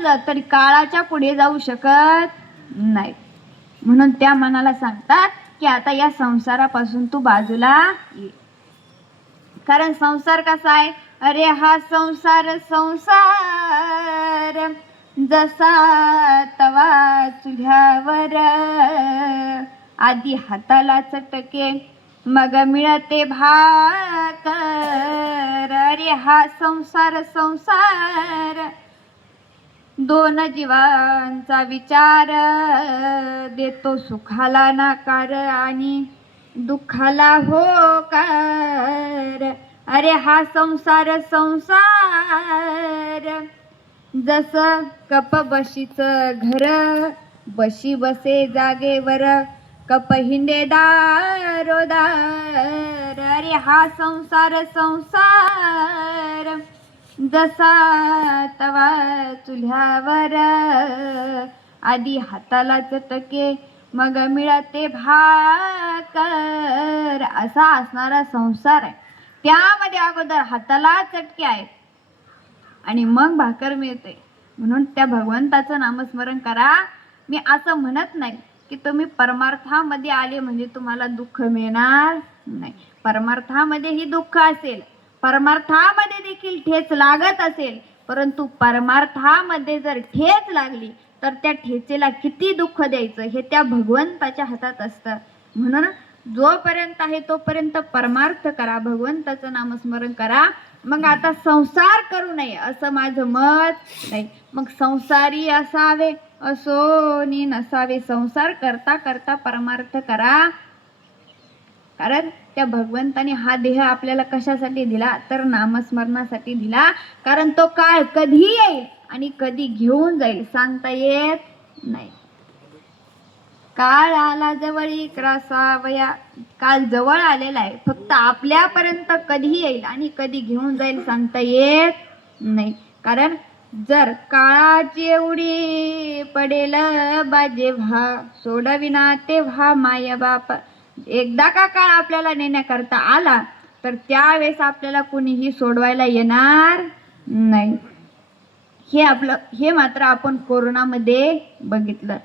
असलं तरी काळाच्या पुढे जाऊ शकत नाही. म्हणून त्या मनाला सांगतात की आता या संसारापासून तू बाजूला ये. कारण संसार कसा आहे, अरे हा संसार संसार जसा तवा चुल्यावर, आधी हाताला चटके मग मिळते भाकर. अरे हा संसार संसार दोन जीवांचा विचार, देतो सुखाला नाकार आणि दुःखाला होकार. अरे हा संसार संसार जस कप बशीच घर, बशी बसे जागेवर कप हिंडे दारोदार. अरे हा संसार संसार जसा तवा चुल्यावर, आधी हाताला चटके मग मिळते भाकर. असा असणारा संसार आहे. त्यामध्ये अगोदर हाताला चटके आहेत आणि मग भाकर मिळते. म्हणून त्या भगवंताचं नामस्मरण करा. मी असं म्हणत नाही की तुम्ही परमार्थामध्ये आले म्हणजे तुम्हाला दुःख मिळणार नाही. परमार्थामध्येही दुःख असेल, परमार्थामध्ये देखील ठेच लागत असेल, परंतु परमार्थामध्ये जर ठेच लागली तर त्या ठेचेला किती दुःख द्यायचं हे त्या भगवंताच्या हातात असतं. म्हणून जोपर्यंत आहे तोपर्यंत परमार्थ करा, भगवंताचं नामस्मरण करा. मग आता संसार करू नये असं माझं मत नाही. मग संसारी असावे असोनी नसावे, संसार करता करता परमार्थ करा. कारण त्या भगवंताने हा देह आपल्याला कशासाठी दिला तर नामस्मरणासाठी दिला. कारण तो काळ कधी येईल आणि कधी घेऊन जाईल सांगता येत नाही. काळ आला जवळी त्रासावया, काल जवळ आलेला आहे, फक्त आपल्यापर्यंत कधी येईल आणि कधी घेऊन जाईल सांगता येत नाही. कारण जर काळाची एवढी पडेल बा जेव्हा, सोडविना तेव्हा माय बाप. एकदा का काळ आपल्याला नेण्याकरता आला तर त्यावेळेस आपल्याला कुणीही सोडवायला येणार नाही. हे मात्र आपण कोरोनामध्ये बघितलं.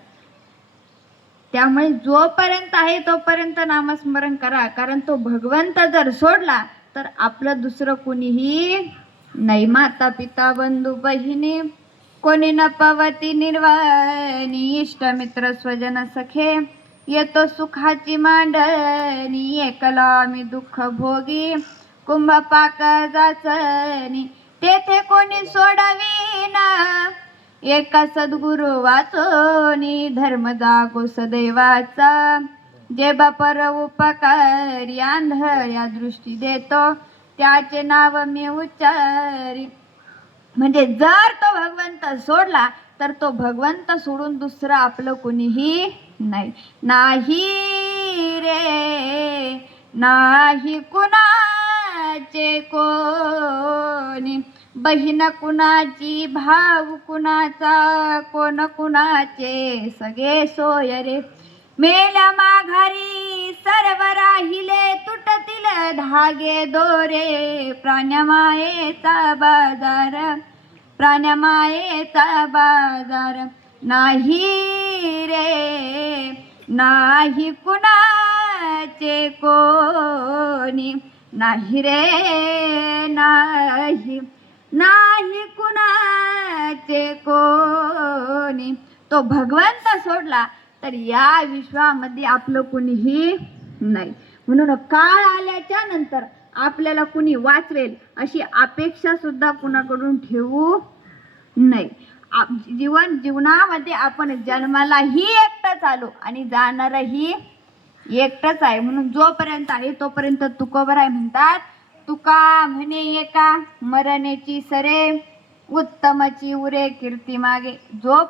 त्यामुळे जोपर्यंत आहे तोपर्यंत नामस्मरण करा. कारण तो भगवंत जर सोडला तर आपलं दुसरं कुणीही नाही. माता पिता बंधू बहिणी कोणी न पवती निर्वाणी, इष्ट मित्र स्वजन सखे येतो सुखाची मांडणी. एकला मी दुःख भोगी कुंभ पाक जाचणी, तेथे कोणी सोडविना एका सद्गुरु वाचोनी. धर्म जागो सदैवाचा जे बापर उपकारी, आंधळ्या दृष्टी देतो त्याचे नाव मी उच्चारी. म्हणजे जर तो भगवंत सोडला तर तो भगवंत सोडून दुसरं आपलं कोणीही नाही. नाही रे नाही कुणाचे कोणी, बहीण कुणाची भाऊ कुणाचा, कोण कुणाचे सगळे सोय रे. मेल्या माघारी सर्व राहिले, तुटतील धागे दोरे. प्राण्यमायेचा बाजार, प्राण्यमायेचा बाजार. नाही रे नाही कुणाचे कोणी, नाही रे नाही नाही कुणाचे कोणी. तो भगवंत सोडला तर या विश्वामध्ये आपलं कुणीही नाही. म्हणून काळ आल्याच्या नंतर आपल्याला कुणी वाचवेल अशी अपेक्षा सुद्धा कुणाकडून ठेवू नाही. जीवनामध्ये आपण जन्मालाही एकटंच आलो आणि जाणारही एकटंच आहे. म्हणून जोपर्यंत आहे तोपर्यंत तुकोबराय म्हणतात, तुका म्हणे एका मरणेची सरे, उत्तमची उरे कीर्ती मागे. जो